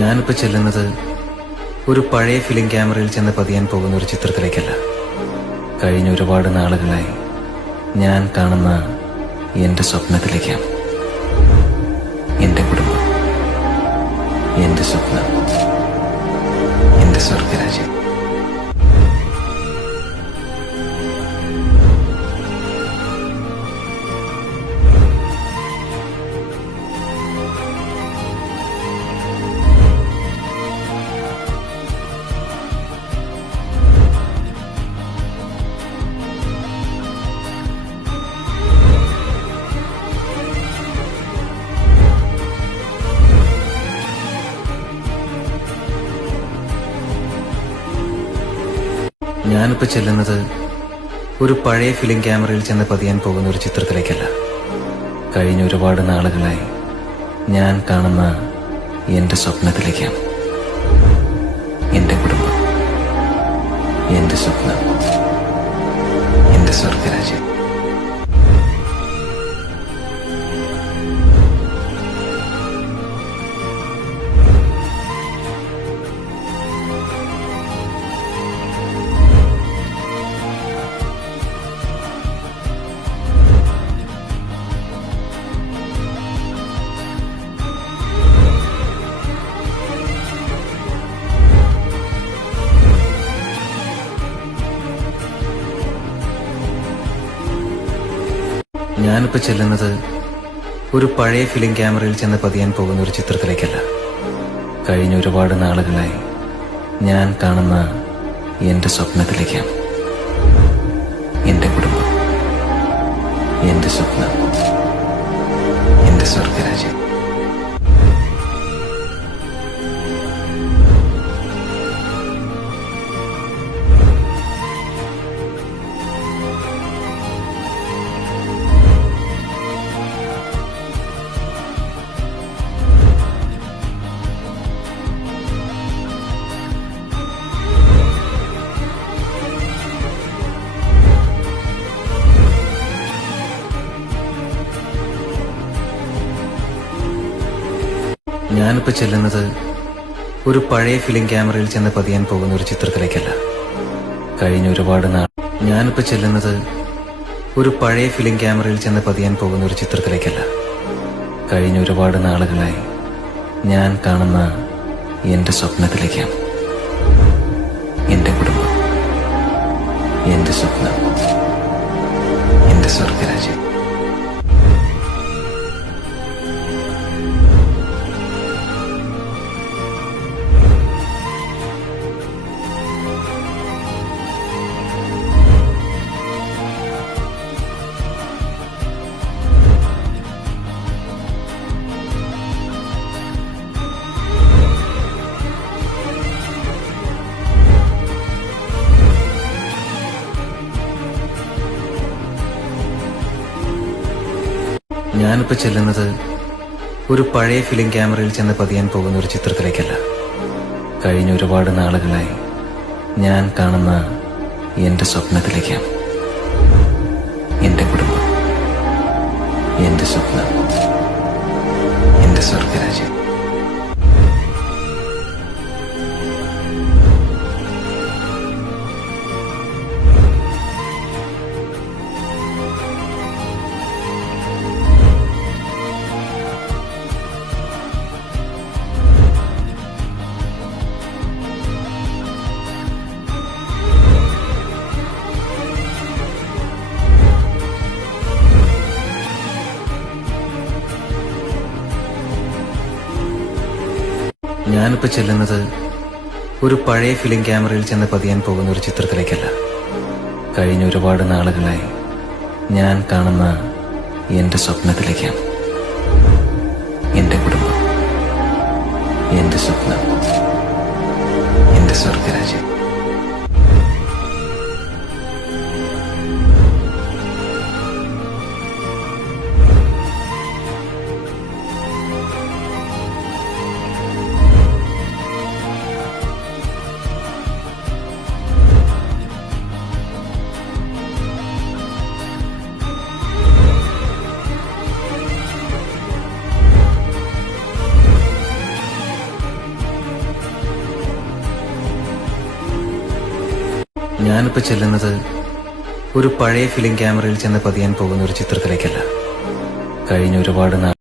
ഞാനിപ്പോൾ ചെല്ലുന്നത് ഒരു പഴയ ഫിലിം ക്യാമറയിൽ ചെന്ന് പതിയാൻ പോകുന്ന ഒരു ചിത്രത്തിലേക്കല്ല. കഴിഞ്ഞ ഒരുപാട് നാളുകളായി ഞാൻ കാണുന്ന എൻ്റെ സ്വപ്നത്തിലേക്കാണ്. എൻ്റെ കുടുംബം, എൻ്റെ സ്വപ്നം, എൻ്റെ സ്വർഗരാജ്യം. ഞാനിപ്പോൾ ചെല്ലുന്നത് ഒരു പഴയ ഫിലിം ക്യാമറയിൽ ചെന്ന് പതിയാൻ പോകുന്ന ഒരു ചിത്രത്തിലേക്കല്ല. കഴിഞ്ഞ ഒരുപാട് നാളുകളായി ഞാൻ കാണുന്ന എൻ്റെ സ്വപ്നത്തിലേക്കാണ്. എൻ്റെ കുടുംബം, എൻ്റെ സ്വപ്നം, എൻ്റെ സ്വർഗരാജ്യം. ഞാനിപ്പോൾ ചെല്ലുന്നത് ഒരു പഴയ ഫിലിം ക്യാമറയിൽ ചെന്ന് പതിയാൻ പോകുന്ന ഒരു ചിത്രത്തിലേക്കല്ല. കഴിഞ്ഞ ഒരുപാട് നാളുകളായി ഞാൻ കാണുന്ന എൻ്റെ സ്വപ്നത്തിലേക്കാണ്. എൻ്റെ കുടുംബം, എൻ്റെ സ്വപ്നം, എൻ്റെ സ്വർഗരാജ്യം. ഞാനിപ്പോൾ ചെല്ലുന്നത് ഒരു പഴയ ഫിലിം ക്യാമറയിൽ ചെന്ന് പതിയാൻ പോകുന്ന ഒരു ചിത്രത്തിലേക്കല്ല. കഴിഞ്ഞ ഒരുപാട് ഞാനിപ്പോൾ ചെല്ലുന്നത് ഒരു പഴയ ഫിലിം ക്യാമറയിൽ ചെന്ന് പതിയാൻ പോകുന്ന ഒരു ചിത്രത്തിലേക്കല്ല. കഴിഞ്ഞ ഒരുപാട് നാളുകളായി ഞാൻ കാണുന്ന എൻ്റെ സ്വപ്നത്തിലേക്കാണ്. എൻ്റെ കുടുംബം, എൻ്റെ സ്വപ്നം, എൻ്റെ സ്വർഗരാജ്യം. ഞാനിപ്പോൾ ചെല്ലുന്നത് ഒരു പഴയ ഫിലിം ക്യാമറയിൽ ചെന്ന് പതിയാൻ പോകുന്ന ഒരു ചിത്രത്തിലേക്കല്ല. കഴിഞ്ഞ ഒരുപാട് നാളുകളായി ഞാൻ കാണുന്ന എൻ്റെ സ്വപ്നത്തിലേക്കാണ്. എൻ്റെ കുടുംബം, എൻ്റെ സ്വപ്നം, എൻ്റെ സ്വർഗരാജ്യം. ഞാനിപ്പോൾ ചെല്ലുന്നത് ഒരു പഴയ ഫിലിം ക്യാമറയിൽ ചെന്ന് പതിയാൻ പോകുന്ന ഒരു ചിത്രത്തിലേക്കല്ല. കഴിഞ്ഞ ഒരുപാട് നാളുകളായി ഞാൻ കാണുന്ന എൻ്റെ സ്വപ്നത്തിലേക്കാണ്. എൻ്റെ കുടുംബം, എൻ്റെ സ്വപ്നം, എൻ്റെ സ്വർഗരാജ്യം. ഞാനിപ്പോ ചെല്ലുന്നത് ഒരു പഴയ ഫിലിം ക്യാമറയിൽ ചെന്ന് പതിയാൻ പോകുന്ന ഒരു ചിത്രത്തിലേക്കല്ല. കഴിഞ്ഞ ഒരുപാട് നാൾ